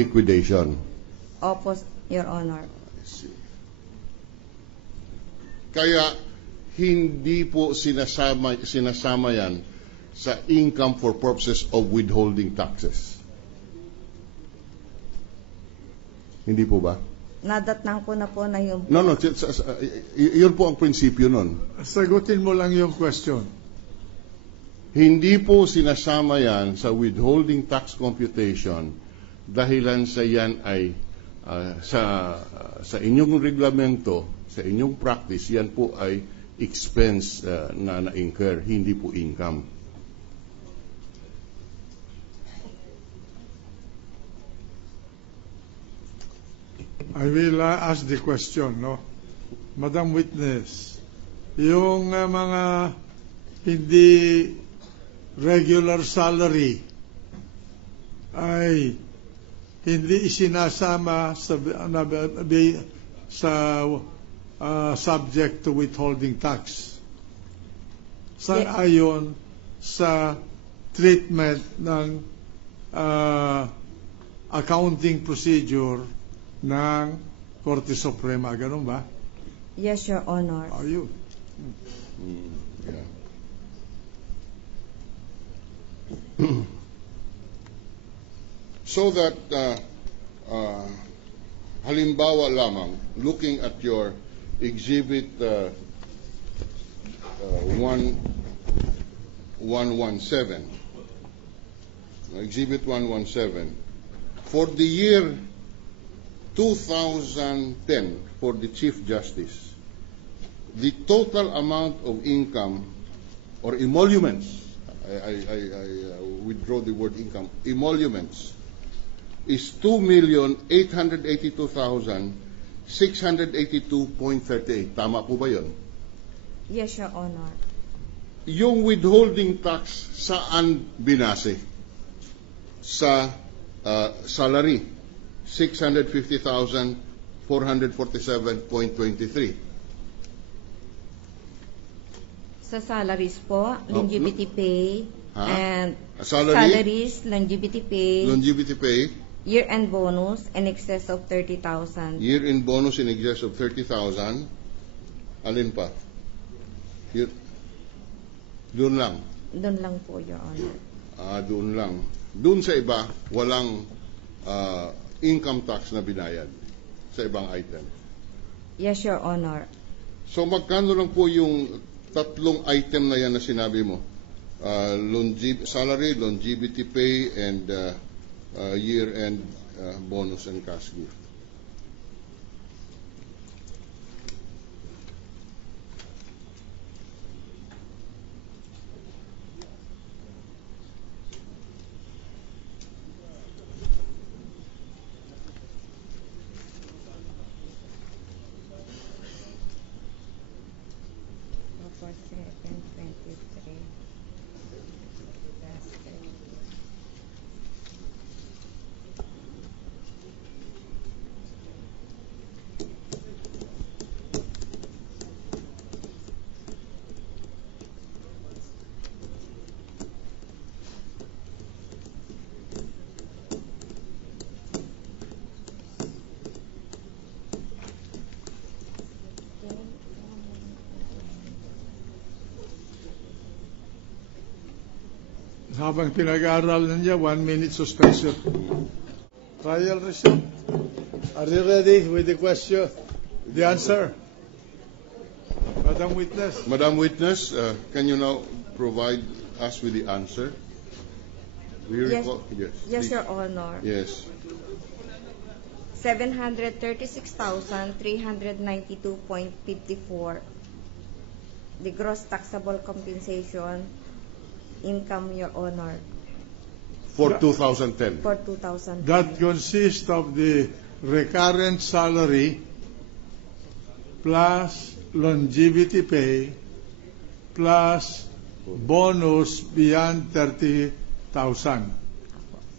Liquidation. Opo, Your Honor. Kaya hindi po sinasama yan sa income for purposes of withholding taxes. Hindi po ba? Nadatnang ko na po na yung... No, yun po ang prinsipyo nun. Sagutin mo lang yung question. Hindi po sinasama yan sa withholding tax computation dahilan sa yan ay sa inyong reglamento, sa inyong practice, yan po ay expense na na-incur, hindi po income. I will ask the question, no? Madam Witness, yung mga hindi regular salary ay hindi isinasama sa subject to withholding tax. Ayon sa treatment ng accounting procedure ng Korte Suprema. Ganun ba? Yes, Your Honor. Ayun. Yeah. So that halimbawa lamang, looking at your exhibit 117, exhibit 117, for the year 2010 for the Chief Justice, the total amount of income or emoluments, I withdraw the word income, emoluments, is 2,882,682.38. Tama po ba yun? Yes, Your Honor. Yung withholding tax saan binase? Sa salary, 650,447.23. Sa salaries po, longevity pay, and salaries, longevity pay, year-end bonus in excess of 30,000. Year-end bonus in excess of 30,000. Alin pa? Doon lang. Doon lang po, Your Honor. Doon lang. Doon sa iba, walang income tax na binayad sa ibang item. Yes, Your Honor. So magkano lang po yung tatlong item na yan na sinabi mo? Salary, longevity pay, and year-end bonus and cash gift. Habang pinag-aaral niya, 1 minute suspension. Trial receipt. Are you ready with the question? The answer? Madam Witness. Madam Witness, can you now provide us with the answer? Yes, yes, Your Honor. Yes. 736,392.54. The gross taxable compensation income, Your Honor. For 2010. For 2010. That consists of the recurrent salary plus longevity pay plus bonus beyond 30,000.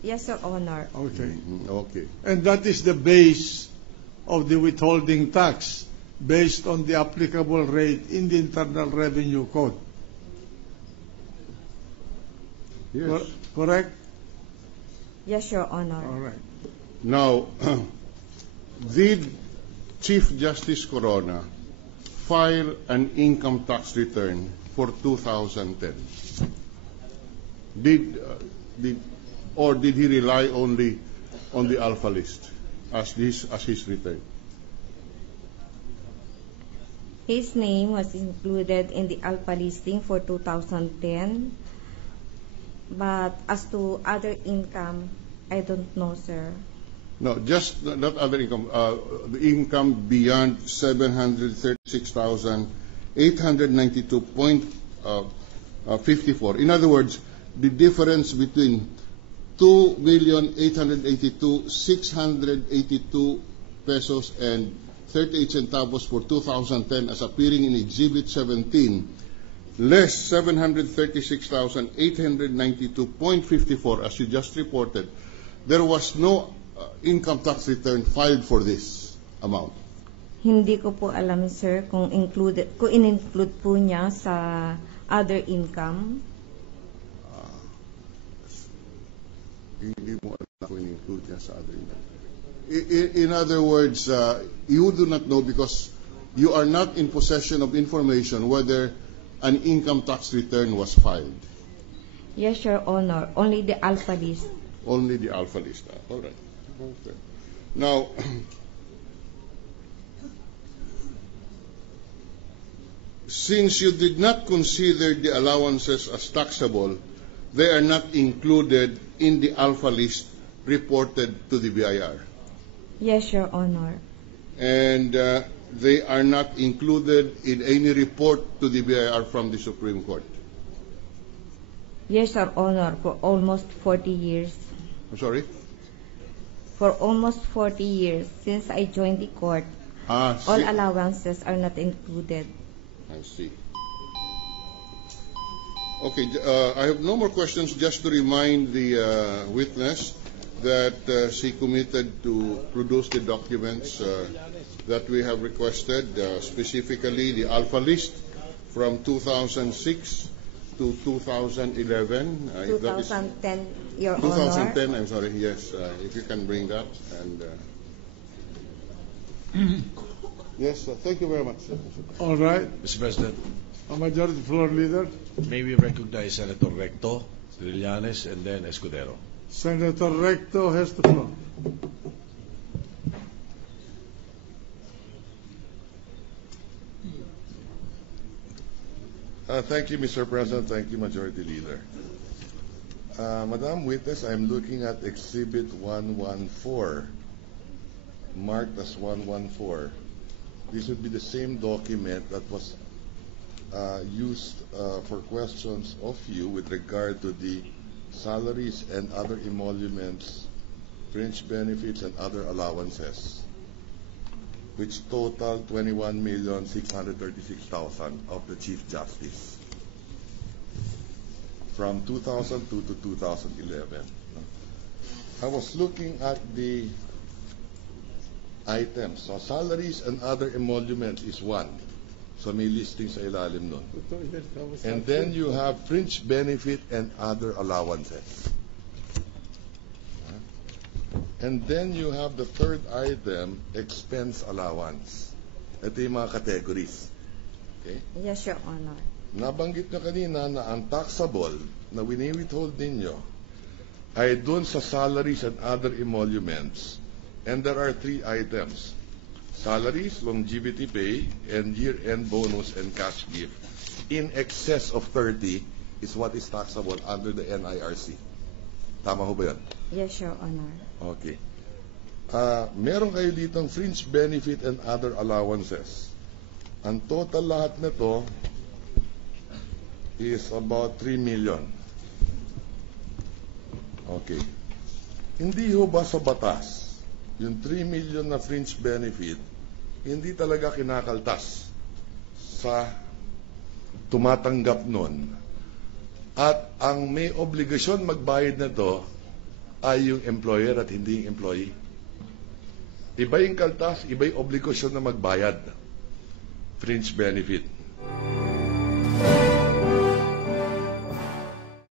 Yes, Your Honor. Okay. Okay. And that is the base of the withholding tax. based on the applicable rate in the Internal Revenue Code. Yes. Correct? Yes, Your Honor. All right. Now, did Chief Justice Corona file an income tax return for 2010? Did he rely only on the alpha list as his return? His name was included in the alpha listing for 2010, but as to other income, I don't know, sir. No, just not other income. The income beyond 736,892.54. In other words, the difference between 2,882,682 pesos and 38 centavos for 2010 as appearing in Exhibit 17, less 736,892.54 as you just reported. There was no income tax return filed for this amount. Hindi ko po alam, sir, kung in-include po niya sa other income. Hindi mo alam kung in-include niya sa other income. In other words, you do not know because you are not in possession of information whether an income tax return was filed. Yes, Your Honor. Only the alpha list. Only the alpha list. All right. Okay. Now, since you did not consider the allowances as taxable, they are not included in the alpha list reported to the BIR. Yes, Your Honor. And they are not included in any report to the BIR from the Supreme Court. Yes, Your Honor, for almost 40 years. I'm sorry? For almost 40 years since I joined the court, all allowances are not included. I see. Okay, I have no more questions. Just to remind the witness that she committed to produce the documents that we have requested, specifically the alpha list from 2006 to 2011. 2010, Your 2010, Honor. I'm sorry, yes. If you can bring that. And yes, thank you very much. All right. Mr. President, Majority Floor Leader. may we recognize Senator Recto, Trillanes, and then Escudero. Senator Recto has the floor. Thank you, Mr. President. Thank you, Majority Leader. Madam Witness, I'm looking at Exhibit 114, marked as 114. This would be the same document that was used for questions of you with regard to the salaries and other emoluments, fringe benefits, and other allowances, which total 21,636,000 of the Chief Justice from 2002 to 2011. I was looking at the items. So salaries and other emoluments is one. So may listing sa ilalim nun. And then you have fringe benefit and other allowances. And then you have the third item, expense allowance. Ito yung mga categories. Okay? Yes, Your Honor. Nabanggit nyo kanina na ang taxable na wini-withhold ninyo ay dun sa salaries and other emoluments. And there are three items. Salaries, longevity pay, and year-end bonus and cash gift in excess of 30 is what is taxable under the NIRC. Tama ho ba yan? Yes, Your Honor. Okay. Meron kayo ditong fringe benefit and other allowances. Ang total lahat nito is about 3 million. Okay. Hindi ho ba sa batas, yung 3 million na fringe benefit, hindi talaga kinakaltas sa tumatanggap nun. At ang may obligasyon magbayad na to ay yung employer at hindi yung employee. Iba yung kaltas, iba yung obligasyon na magbayad. fringe benefit.